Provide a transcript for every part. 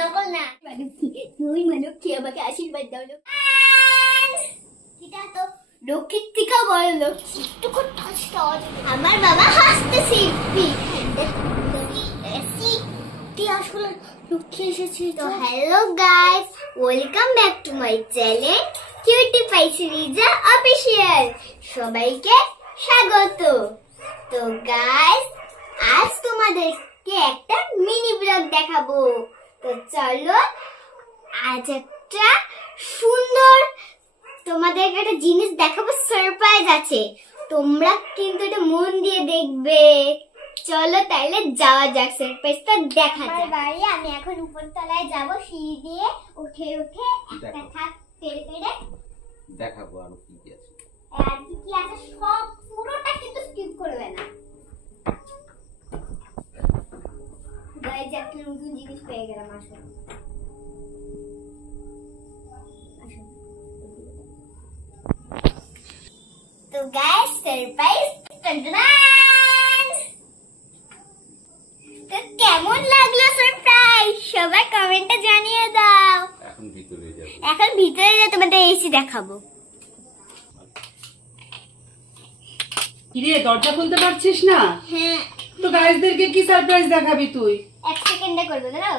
নকল না তুই লক্ষ্মী আমাকে আশীর্বাদ দাও এটা তো লক্ষ্মীর থেকেও বড় লক্ষ্মী টুকু আমার বাবা হাসতে শিল্পী আসলে লক্ষ্মী এসেছি তো hello guys welcome back to my channel cutie pie Sirija official সবাইকে স্বাগত তো গাইস আজ তোমাদেরকে একটা মিনি ব্লগ দেখাবো তো চলো আজ একটা সুন্দর তোমাদেরকে একটা জিনিস দেখাবো সারপ্রাইজ আছে তোমরা কিন্তু এটা মন দিয়ে দেখবে চলো তাহলে যাওয়া যাক সারপ্রাইজটা দেখা যাক বাড়ি আমি এখন উপর তলায় যাব সিঁড়ি দিয়ে উঠে উঠে একটা থাক পেরে পেরে দেখাবো আর কি কি আছে আর কি আছে সব পুরোটা কিন্তু স্কিপ করবে না গাইস একটা নতুন জিনিস পেয়ে গেলাম আসলে তো গাইস সারপ্রাইজ তো কেমন লাগলো সারপ্রাইজ সবাই কমেন্টে জানিয়ে দাও এখন ভিতরে যাব তোমাদের এসি দেখাবো কিরে দরজা খুলতে পারছিস না হ্যাঁ তো গাইসদেরকে কি সারপ্রাইজ দেখাবি তুই এক সেকেন্ডে করবে দাও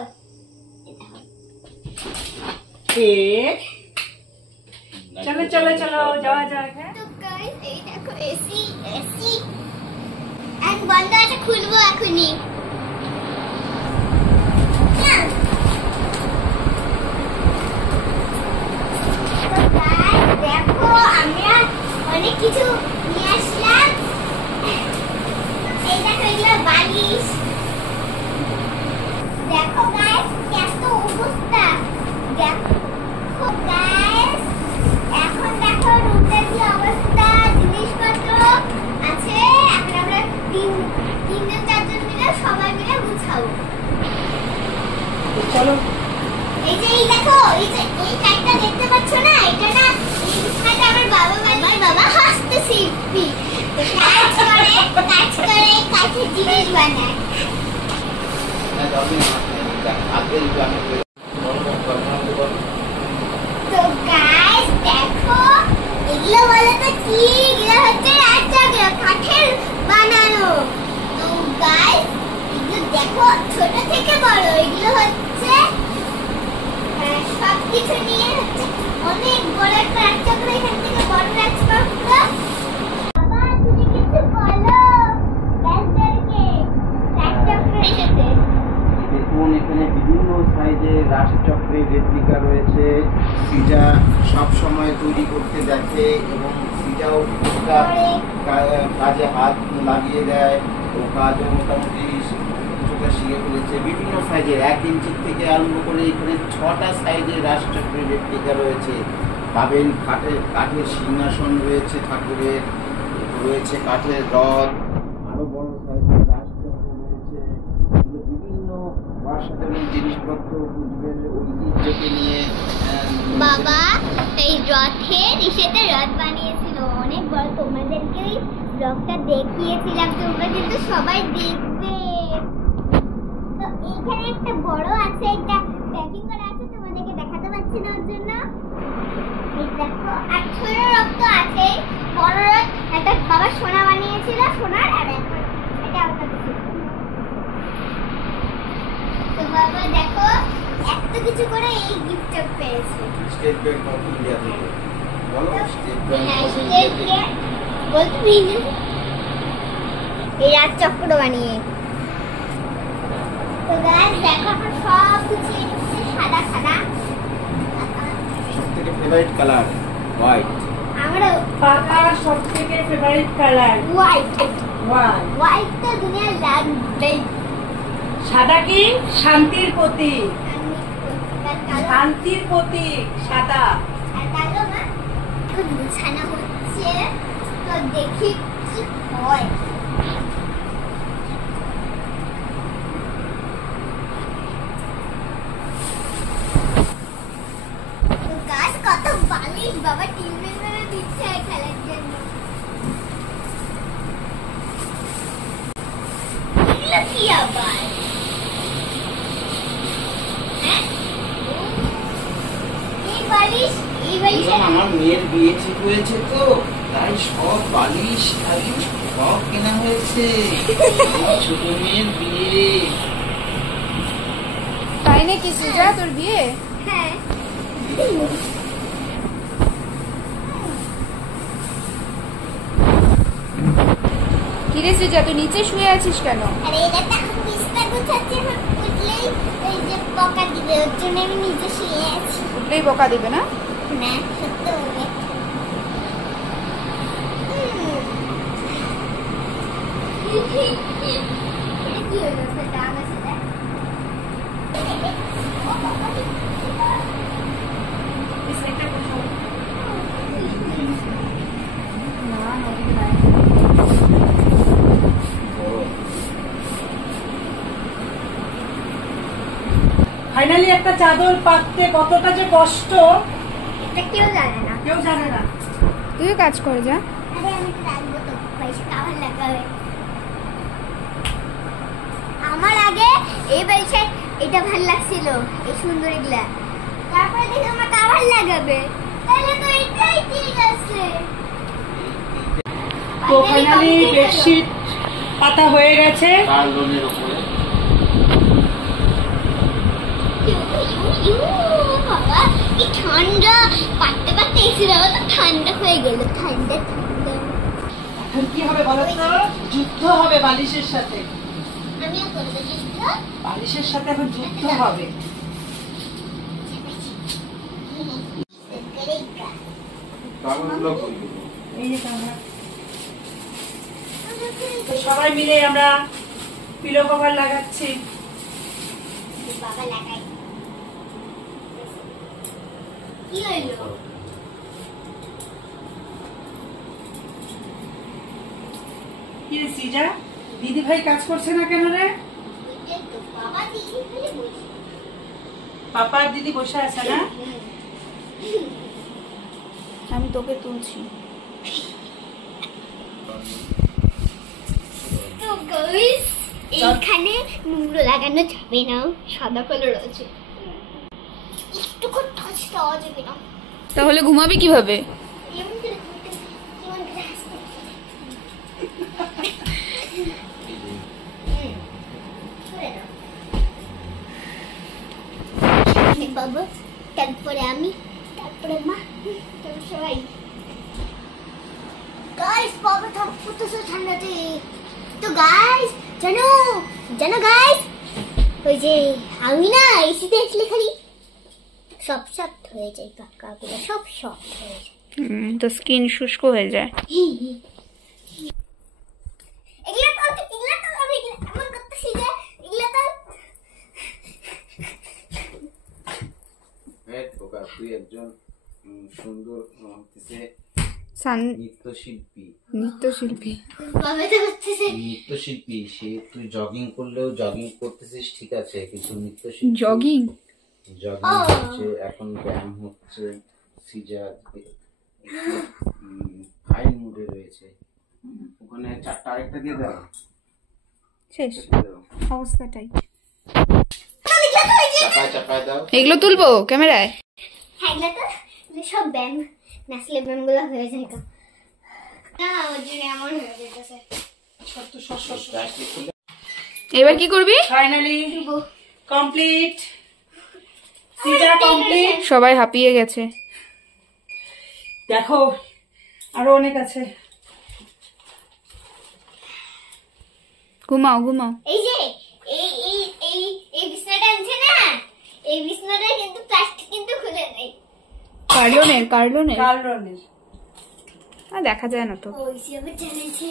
চলো চলো চলো যাওয়া যাক হ্যাঁ তো গাইস এই দেখো এসি এক বন্ধ আছে খুলবো এখনি দেখো আমরা অনেক কিছু নিয়ে আসলাম এই দেখো এগুলো বালিশ দেখো গাইস কত অবস্থা দেখো গাইস এখন দেখো রুমের কি অবস্থা জিনিসপত্র আছে এখন আমরা তিনজন চারজন মিলে সবাই মিলে গুছাবো চলো এই যে এই দেখো এই যে এই কাজটা দেখতে পাচ্ছ না এটা না এই কাজটা আমার বাবা হাসতে শিল্পী কাজ করে কাঠের জিনিস বানায় তো গাইস দেখো এগুলো বলে তো কি এগুলো হচ্ছে রাজচাকরা কাঠের বানানো তো গাইস এগুলো দেখো ছোট থেকে বড় এগুলো হচ্ছে সবকিছু নিয়ে হচ্ছে অনেক বড় একটা রাজচক্র এখান থেকে বড় রাজচক্র বাবা তুমি কিছু বলো গাইসদেরকে রাজচক্র এসেছে দেখুন এখানে বিভিন্ন সাইজের রাজচক্রের রেপ্লিকা রয়েছে সিজা সব সময় তৈরি করতে দেখে এবং সিজাও কাজে হাত লাগিয়ে দেয় ও কাজও মোটামুটি কিছুটা শিখে ফেলেছে বিভিন্ন সাইজের 1 ইঞ্চি থেকে আরম্ভ করে এখানে 6টা সাইজের রাজচক্রের রেপ্লিকা রয়েছে পাবেন কাঠের সিংহাসন রয়েছে ঠাকুরের রয়েছে কাঠের রথ আরো বড় সাইজের রাজচক্র রয়েছে বিভিন্ন অসাধারণ জিনিসপত্র বুঝবেন ঐতিহ্যকে নিয়ে বাবা এই রথের ইসেতে রথ বানিয়েছিল অনেক বড় তোমাদেরকে ওই ব্লগটা দেখিয়েছিলাম তোমরা কিন্তু সবাই দেখবে তো এখানে একটা বড় আছে একটা প্যাকিং করা আছে তোমাদেরকে দেখাতে পাচ্ছি না ওর জন্য এই দেখো আর ছোট রথ তো আছে বড় রথ একটা বাবা সোনা বানিয়েছিল সোনার আর এটা আমার কাছে তো বাবা দেখো এত কিছু করে এই গিফটটা পেয়েছে স্টেট ব্যাংক অফ ইন্ডিয়া থেকে বলো স্টেট ব্যাংক অফ ইন্ডিয়া বলবি এই রাজচক্র বানিয়ে তো গাইস দেখো এখন সব কিছু সাদা সাদা সবথেকে ফেভারিট কালার হোয়াইট আমারও পাকার সবথেকে favourite colour white white white তো দুনিয়ার লাগবে সাদা কি শান্তির প্রতীক শান্তির প্রতীক সাদা আর কালো না এখন গুছানো হচ্ছে তো দেখি কি হয় তো গাছ কত বালিশ বাবা টিম মেম্বারে দিচ্ছে খেলার জন্য এগুলো কি আবার হ্যাঁ বালিশ এই বালিশে আমার মেয়ের বিয়ে ঠিক হয়েছে তো, তাই সব বালিশ টালিশ সব কেনা হয়েছে। ছোট মেয়ের বিয়ে। তাই নাকি সৃজা, তোর বিয়ে? হ্যাঁ কিরে সৃজা, তুই নিচে শুয়ে আছিস কেন? আরে এটা তো এখন বিছনা গুছাচ্ছি, এখন উঠলেই এই যে বকা দিবে, ওর জন্য আমি নিচে শুয়ে আছি। উঠলেই বকা দিবে না? না সত্য বলবে। এটা কি হলো? সেটা আমার সাথে ফাইনালি একটা চাদর পাততে কতটা যে কষ্ট এটা কেউ জানে না। কেউ জানে না। তুইও কাজ করে যা। আরে আমি তো রাখবো তো, পয়সা কাভার লাগাবে। আমার আগে এই বালিশে এটা ভালো লাগছিল, এই সুন্দর এগুলা, তারপরে দেখি আমার কাভার লাগাবে, তাহলে তো এটাই ঠিক আছে। তো ফাইনালি বেডশিট পাতা হয়ে গেছে। কার লোনের উপরে বাবা কি ঠান্ডা, পাততে পাততে এসে যাবো তো ঠান্ডা হয়ে গেল। ঠান্ডা ঠান্ডা এখন কি হবে বলো তো? যুদ্ধ হবে বালিশের সাথে। আমিও করবো যুদ্ধ। বালিশের সাথে এখন যুদ্ধ হবে। কাগজগুলো কই দিল? এই যে আমরা তো সবাই মিলে আমরা পিলো কভার লাগাচ্ছি। বাবা লাগাই। কি হইলো? কি রে সৃজা, দিদি ভাই কাজ করছে না কেন রে? বুঝলেন তো, বাবা দিদি ফেলে বসে। পাপা আর দিদি বসে আছে না? আমি তোকে তুলছি। তো গাইস এইখানে নোংরা লাগানো যাবে না, সাদা কালার আছে, একটু করে টাচ দেওয়া যাবে না। তাহলে ঘুমাবি কিভাবে? এমন করে ঘুরতে যেমন গ্লাস বাবা, তারপরে আমি, তারপরে মা, তারপরে সবাই। গাইস বাবা থাকতেছে ঠান্ডাতে। তো গাইস জানো জানো গাইস, ওই যে আমি না এসিতে আসলে খালি সব সফট হয়ে যায়, পাকাগুলো সব সফট হয়ে যায়। তো স্কিন শুষ্ক হয়ে যায়। এগুলা তো আমি এমন করতেছি যে এগুলা তো তুই একজন সুন্দর হচ্ছে নৃত্যশিল্পী। নৃত্যশিল্পী বাবা তো করতেছে নৃত্যশিল্পী সে, তুই জগিং করলেও জগিং করতেছিস ঠিক আছে, কিন্তু নৃত্যশিল্পী জগিং জগিং হচ্ছে, এখন ব্যায়াম হচ্ছে। সিজা ফাইন মুডে রয়েছে। ওখানে চারটা আরেকটা দিয়ে দাও। শেষ অবস্থাটাই। চাপায় চাপায় দাও। এগুলো তুলবো ক্যামেরায়? হ্যাঁ এগুলা তো এগুলো সব ব্যায়াম, নাচলে ব্যায়ামগুলো হয়ে যায় তো না, ওর জন্য এমন হয়ে যেতেছে। প্লাস্টিক খুলে এবার কি করবি? Finally complete. সৃজা কমপ্লিট। সবাই হাঁপিয়ে গেছে। দেখো আরো অনেক আছে। ঘুমাও ঘুমাও। এই যে এই এই এই এই বিছনাটা আছে না, এই বিছনাটা কিন্তু প্লাস্টিক কিন্তু খুলে নেই। কার্লনের কার্লনের কার্লনের দেখা যায় না তো। ওই হিসেবে চলেছে।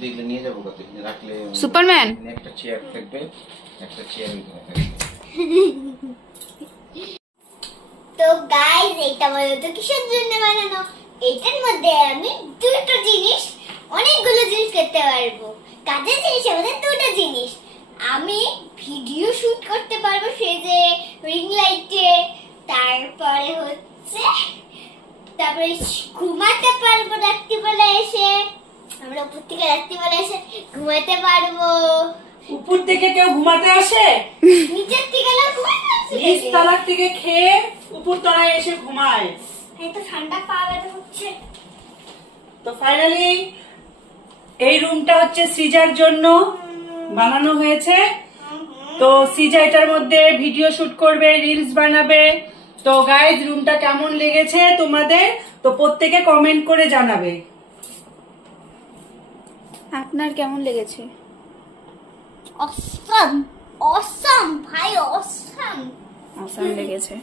দেখলে নিয়ে যাবো কত রাখলে। সুপারম্যান একটা চেয়ার থাকবে, একটা চেয়ার তো গাইস এইটা বলো তো কিসের জন্য বানানো? এটার মধ্যে আমি দুটো জিনিস, অনেকগুলো জিনিস করতে পারবো। কাজের জিনিস আমাদের দুটো জিনিস। আমি ভিডিও শুট করতে পারবো সেই যে রিং লাইটে, তারপরে হচ্ছে তারপরে ঘুমাতে পারবো রাত্রিবেলা এসে, আমরা উপর থেকে রাত্রিবেলা এসে ঘুমাতে পারবো। উপর থেকে কেউ ঘুমাতে আসে? নিচের থেকে না ঘুমাতে আসে। নিচতলার থেকে খেয়ে উপর তলায় এসে ঘুমায়। এই তো ঠান্ডা পা ব্যথা হচ্ছে। তো ফাইনালি এই রুমটা হচ্ছে সৃজার জন্য বানানো হয়েছে। তো সৃজা এটার মধ্যে ভিডিও শুট করবে, রিলস বানাবে। তো গাইজ রুমটা কেমন লেগেছে তোমাদের, তো প্রত্যেকে কমেন্ট করে জানাবে। আপনার কেমন লেগেছে? অসম অসম ভাই, অসম অসাম লেগেছে।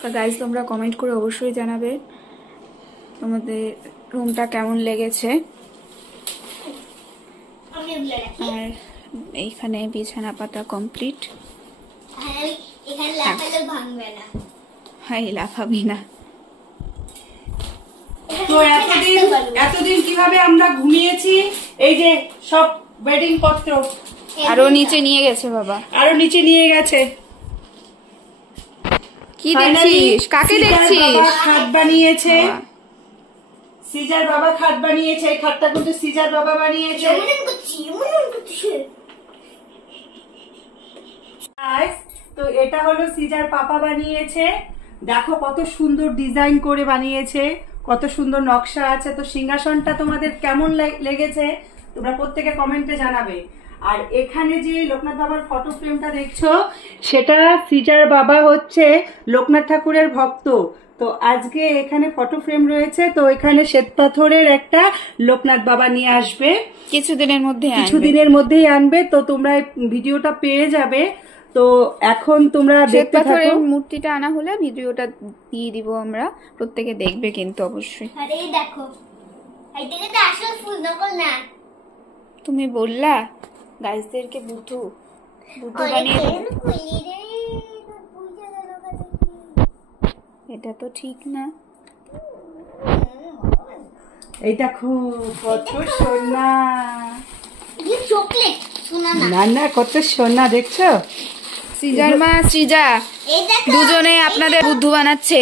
তো গাইজ তোমরা কমেন্ট করে অবশ্যই জানাবে তোমাদের রুমটা কেমন লেগেছে। আমি এগুলো রাখি। আর এইখানে বিছানা পাতা কমপ্লিট। আর এখানে লাফালে ভাঙবে না। হাই লাফাবি না। তো এতদিন কিভাবে আমরা ঘুমিয়েছি, এই যে সব বেডিং পত্র আরো নিচে নিয়ে গেছে বাবা। আরো নিচে নিয়ে গেছে। কি দেখছিস? কাকে দেখছিস? খাট বানিয়েছে সৃজার বাবা, খাট বানিয়েছে। এই খাটটা কিন্তু সৃজার বাবা বানিয়েছে। তো এটা হলো সৃজার পাপা বানিয়েছে। দেখো কত সুন্দর ডিজাইন করে বানিয়েছে, কত সুন্দর নকশা আছে। তো সিংহাসনটা তোমাদের কেমন লেগেছে তোমরা প্রত্যেকে কমেন্টে জানাবে। আর এখানে যে লোকনাথ বাবার ফটো ফ্রেমটা দেখছো, সেটা সৃজার বাবা হচ্ছে লোকনাথ ঠাকুরের ভক্ত। তো আজকে এখানে ফটো ফ্রেম রয়েছে। তো এখানে শ্বেতপাথরের একটা লোকনাথ বাবা নিয়ে আসবে, কিছুদিনের মধ্যেই আনবে। তো তোমরা ভিডিওটা পেয়ে যাবে। তো এখন তোমরা দেখতে থাকো। মূর্তিটা আনা হলে ভিডিওটা দিয়ে দিব আমরা, প্রত্যেকে দেখবে কিন্তু অবশ্যই। আরে দেখো, এইটাকে তো আসল ফুল, নকল না। তুমি বললা গাইজদেরকে বুদ্ধু বানিয়ে দেবে, এটা তো ঠিক না। এই দেখো কত সোনা, চকলেট সোনা না। না না কত সোনা দেখছো। সৃজার মা সৃজা এই দেখো, দুজনে আপনাদের বুদ্ধু বানাচ্ছে।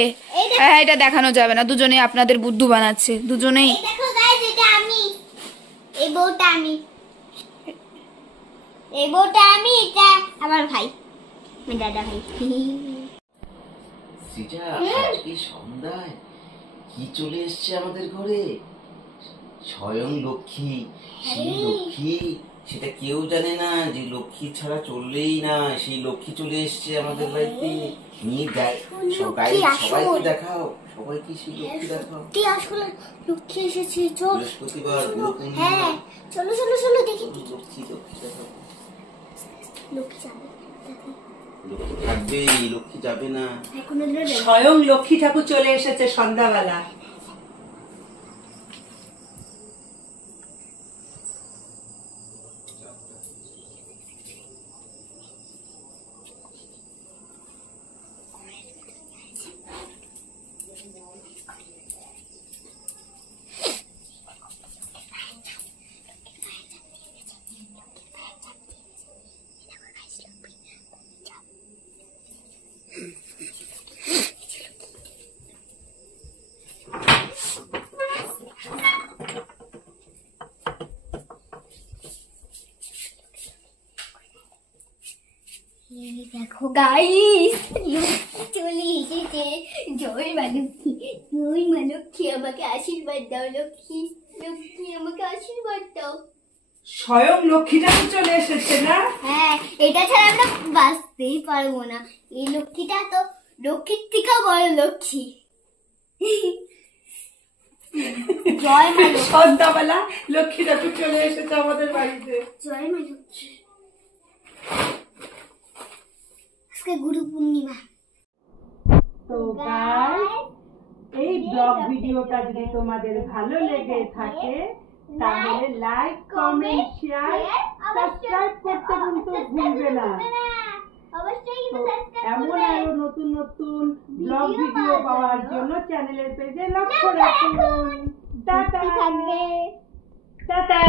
হ্যাঁ এটা দেখানো যাবে না, দুজনে আপনাদের বুদ্ধু বানাচ্ছে দুজনেই। এই দেখো গাইস, এটা আমি, এই বউটা আমি, এই বউটা আমি, এটা আমার ভাই, আমার দাদা ভাই। সৃজা আজকে সন্ধ্যায় কি চলে এসছে আমাদের ঘরে? স্বয়ং লক্ষ্মী। সেই লক্ষ্মী, সেটা কেউ জানে না যে লক্ষ্মী ছাড়া চললেই না। সেই লক্ষ্মী চলে এসছে আমাদের বাড়িতে। নিয়ে সবাইকে দেখাও, সবাইকে সেই লক্ষ্মী দেখাও। কি আসলে লক্ষ্মী এসেছে? চল, বৃহস্পতিবার গুরু পূর্ণিমা। হ্যাঁ চলো চলো চলো দেখি। লক্ষ্মী দেখাও। লক্ষ্মী যাবে, লক্ষ্মী থাকবে, লক্ষ্মী যাবে না। এখনো যাবে। স্বয়ং লক্ষ্মী ঠাকুর চলে এসেছে সন্ধ্যাবেলা। দেখো গাইস, লক্ষ্মী চলে এসেছে। জয় মা লক্ষ্মী, জয় মা লক্ষ্মী, আমাকে আশীর্বাদ দাও। লক্ষ্মী লক্ষ্মী আমাকে আশীর্বাদ দাও। স্বয়ং লক্ষ্মী ঠাকুর চলে এসেছে না? হ্যাঁ, এটা ছাড়া আমরা বাঁচতেই পারবো না। এই লক্ষ্মীটা তো লক্ষ্মীর থেকেও বড় লক্ষ্মী। জয় মা লক্ষ্মী, সন্ধ্যাবেলা লক্ষ্মী ঠাকুর চলে এসেছে আমাদের বাড়িতে। জয় মা লক্ষ্মী। আজকে গুরু পূর্ণিমা। তো গাইস, এই ব্লগ ভিডিওটা যদি তোমাদের ভালো লেগে থাকে তাহলে লাইক, কমেন্ট, শেয়ার, সাবস্ক্রাইব করতে কিন্তু ভুলবে না। অবশ্যই তো এমন আরো নতুন নতুন ব্লগ ভিডিও পাওয়ার জন্য চ্যানেলের পেজে লক্ষ্য রাখুন। টাটা। থাকবে। টাটা।